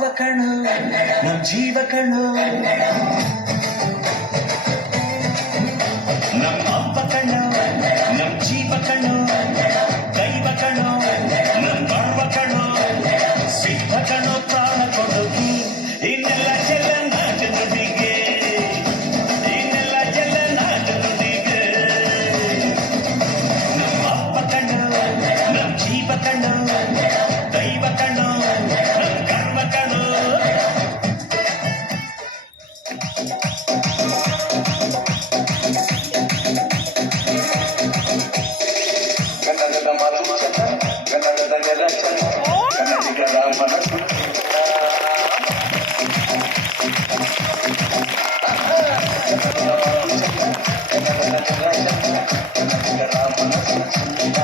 ಭಾವ ಕಣು ನಮ್ ಜೀವ ಕಣು ನಮ್ಮ ಅಪ್ಪ ಕಣ್ಣು ನಮ್ ಜೀವ ಕಣ್ಣು ದೈವ ಕಣು ನಮ್ ಗರ್ವ ಕಣು ಸಿದ್ಧ ಕಣು ಪ್ರಾಣ ಕೊಡುದು ಇನ್ನೆಲ್ಲ ಚೆಲ್ಲ ನಾಟ ನುಡಿಗೆ ಇನ್ನೆಲ್ಲ ಚೆಲ್ಲ ನಾಟ ನುಡಿಗೆ ನಮ್ಮ ಅಪ್ಪ ಕಣ್ಣು ನಮ್ ಜೀವ ಕಣ್ಣು ದೈವ ಕಣ್ಣು ನಮ್ ಗರ್ವ ಕಣು ಕನ್ನಡದ ಮಾತು ಚಂದ ಕನ್ನಡದ ನೆಲ ಚಂದ ಕನ್ನಡಿಗರ ಮನಸ್ಸು ಕನ್ನಡದ ನೆಲ ಚಂದ ಕನ್ನಡಿಗರ ಮನಸ್ಸು ಚಂದ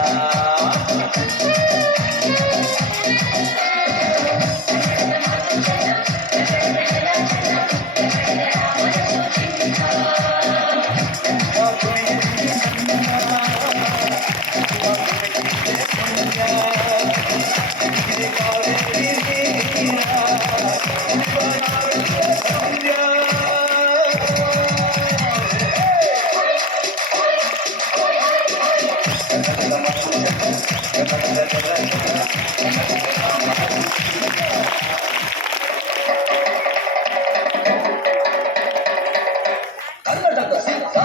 ಕನ್ನಡದ ಸಿದ್ಧ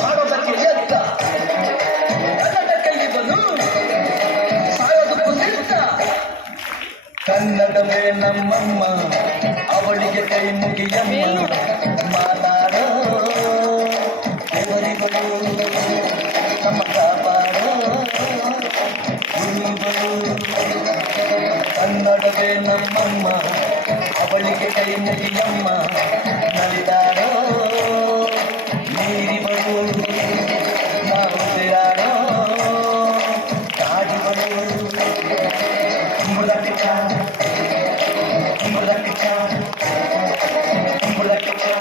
ಮಾಡೋದಕ್ಕೆ ಎದ್ದ ಕನ್ನಡಕ್ಕೆ ಇವನು ಸಾಯೋದಕ್ಕೂ ಸಿದ್ಧ ಕನ್ನಡವೇ ನಮ್ಮಮ್ಮ ಅವಳಿಗೆ ಕೈ ಮುಗಿಯಮ್ಮ ಮಾತಾಡೋ ದೇವರಿಗಳು ನಮ್ಮ ಕಾಪಾಡೋ ಗುರುಗಳು ಕನ್ನಡವೇ ನಮ್ಮಮ್ಮ ಅವಳಿಗೆ ಕೈ ಮುಗಿಯಮ್ಮ ನಲಿದಾಡೋ ನೀರಿ ಬರು ನಾವು ಬಿಡಾಡೋ ಕಾಡಿಗಳು ಕುಂಬಳಕ್ಕೆ ಚಾ ಕುಂಬಳಕ್ಕೆ ಚಾ ಕುಂಬಳಕ್ಕೆ ಚಾ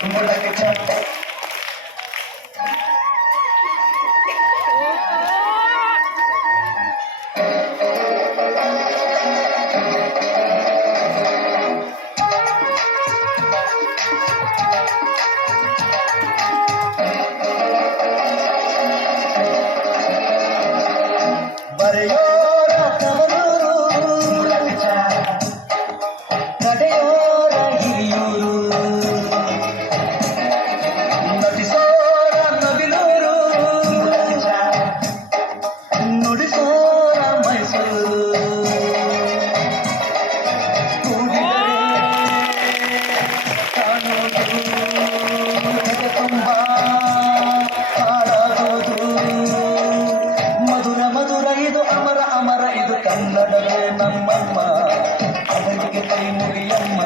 ಕುಂಬಳಕ್ಕೆ ಚಾ ಬರೆಯೋರ ತವರೂರು ನಡೆಯೋರ ಹಿರಿಯೂರು ನಟಿಸೋರ ನವಿಲೂರು ನುಡಿಸೋರ ಮೈಸೂರು ಕಾಣೋದು ತುಂಬ ಹಾಡಾಗೋದು ಮಧುರ ಮಧುರ ಇದು ಅಮರ ಅಮರ ಇದು ಕನ್ನಡವೇ ನಮ್ಮಮ್ಮ ಅವಳಿಗೆ ಕೈ ಮುಗಿಯಮ್ಮ